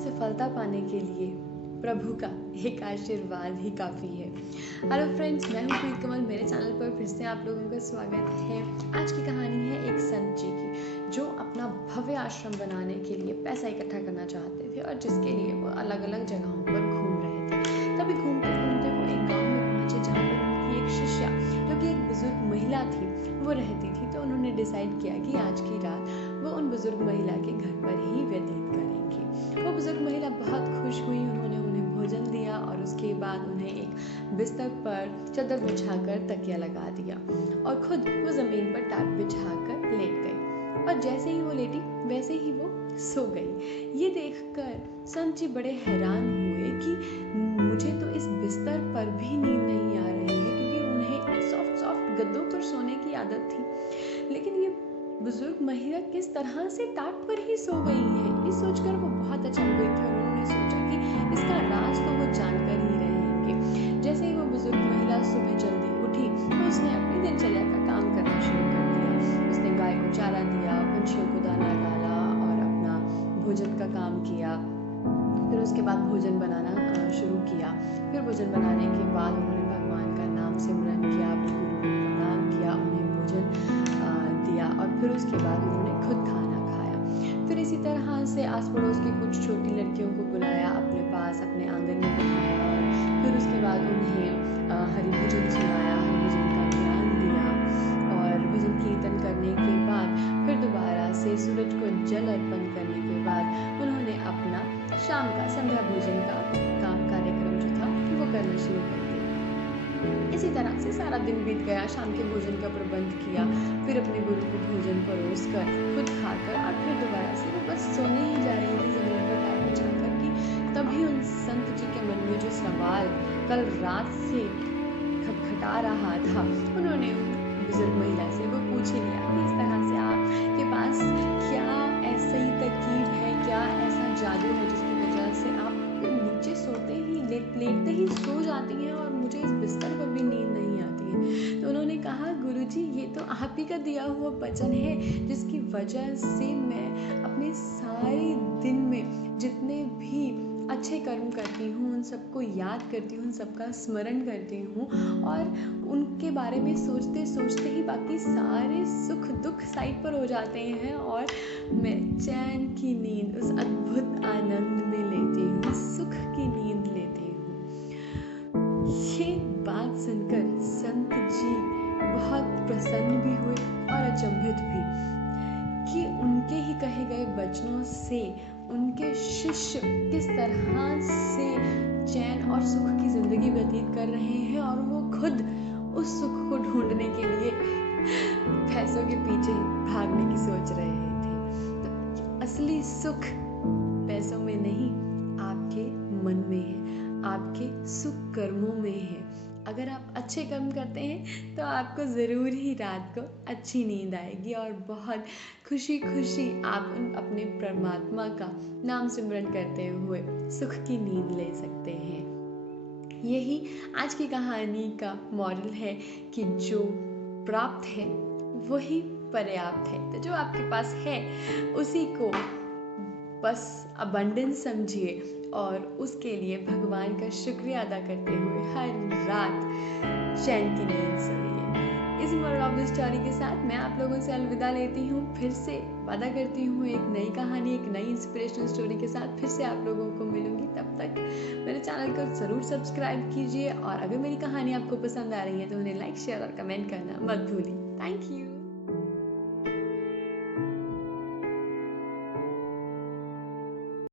सफलता पाने के लिए प्रभु का एक आशीर्वाद ही काफ़ी है। हेलो फ्रेंड्स, मैं हूँ प्रीत कमल। मेरे चैनल पर फिर से आप लोगों का स्वागत है। आज की कहानी है एक संत जी की, जो अपना भव्य आश्रम बनाने के लिए पैसा इकट्ठा करना चाहते थे और जिसके लिए वो अलग अलग जगहों पर घूम रहे थे। तभी घूमते घूमते वो एक गाँव में पहुँचे जहाँ पर उनकी एक शिष्या, जो कि एक बुजुर्ग महिला थी, वो रहती थी। तो उन्होंने डिसाइड किया कि आज की रात वो उन बुजुर्ग महिला के घर पर ही व्यतीत करेंगी। वो बुजुर्ग महिला बहुत खुश हुई। उन्होंने उन्हें भोजन दिया और उसके बाद उन्हें एक बिस्तर पर चादर बिछाकर तकिया लगा दिया और खुद वो जमीन पर टाट बिछाकर लेट गई। और जैसे ही वो लेटी वैसे ही वो सो गई। ये देखकर संत जी बड़े हैरान हुए कि मुझे तो इस बिस्तर पर भी नींद नहीं आ रही है, क्योंकि उन्हें सॉफ्ट सॉफ्ट गद्दों पर सोने की आदत थी। लेकिन ये बुजुर्ग महिला किस तरह से टाट पर ही सो गई है, ये सोचकर वो बहुत अचंभित थे और उन्होंने सोचा कि इसका राज तो वो जानकर ही रहेंगे। जैसे ही वो बुजुर्ग महिला सुबह जल्दी उठी तो उसने अपनी दिनचर्या का काम करना शुरू कर दिया। उसने गाय को चारा दिया, पंछियों को दाना डाला और अपना भोजन का काम किया। फिर उसके बाद भोजन बनाना शुरू किया। फिर भोजन बनाने के बाद उन्होंने भगवान का नाम सिमरन किया, अपने गुरु को प्रणाम किया, उन्हें भोजन दिया और फिर उसके बाद उन्होंने खुद खाना खाया। फिर इसी तरह से आस पड़ोस की कुछ छोटी लड़कियों को बुलाया अपने पास, अपने आंगन में बिठाया और फिर उसके बाद उन्हें हरि भजन सुनाया, हरि भजन का ज्ञान दिया और भजन कीर्तन करने के बाद फिर दोबारा से सूरज को जल अर्पण करने के बाद उन्होंने अपना शाम का संध्या भोजन का कार्यक्रम जो था वो करना शुरू कर दिया। इसी तरह से सारा दिन बीत गया। शाम के भोजन का प्रबंध किया, फिर अपने गुरु को भोजन परोस कर खुद खाकर और फिर दोबारा से वो बस सोने ही जा रही थी जमीन पर टाट बिछाकर कि तभी उन संत जी के मन में जो सवाल कल रात से खटखटा रहा था, उन्होंने बुजुर्ग महिला से वो पूछ ही लिया कि इस तरह से आपके पास क्या ऐसी तरकीब है, क्या ऐसा जादू है जिसकी वजह से आप नीचे सोते ही लेटते ही सो जाती हैं और मुझे इस बिस्तर पर भी नींद नहीं आती है। तो उन्होंने कहा, गुरुजी, ये तो आप ही का दिया हुआ वचन है, जिसकी वजह से मैं अपने सारे दिन में जितने भी अच्छे कर्म करती हूँ उन सबको याद करती हूँ, उन सबका स्मरण करती हूँ और उनके बारे में सोचते सोचते ही बाकी सारे सुख दुख साइड पर हो जाते हैं और मैं चैन की नींद, उस अद्भुत आनंद में लेती हूँ, सुख की नींद लेती हूँ। ये बात सुनकर संत जी बहुत प्रसन्न भी हुए और अचंभित भी कि उनके ही कहे गए वचनों से उनके शिष्य किस तरह से चैन और सुख की जिंदगी व्यतीत कर रहे हैं और वो खुद उस सुख को ढूंढने के लिए पैसों के पीछे भागने की सोच रहे थे। तो असली सुख पैसों में नहीं, आपके मन में है, आपके सुख कर्मों में है। अगर आप अच्छे कर्म करते हैं तो आपको ज़रूर ही रात को अच्छी नींद आएगी और बहुत खुशी खुशी आप अपने परमात्मा का नाम सिमरन करते हुए सुख की नींद ले सकते हैं। यही आज की कहानी का मॉरल है कि जो प्राप्त है वही पर्याप्त है। तो जो आपके पास है उसी को बस अबंडेंस समझिए और उसके लिए भगवान का शुक्रिया अदा करते हुए हर रात चैन की नींद सोइए। इस मोरल ऑफ द स्टोरी के साथ मैं आप लोगों से अलविदा लेती हूँ। फिर से वादा करती हूँ एक नई कहानी, एक नई इंस्पिरेशनल स्टोरी के साथ फिर से आप लोगों को मिलूंगी। तब तक मेरे चैनल को ज़रूर सब्सक्राइब कीजिए और अगर मेरी कहानी आपको पसंद आ रही है तो उन्हें लाइक, शेयर और कमेंट करना मत भूलिए। Thank you.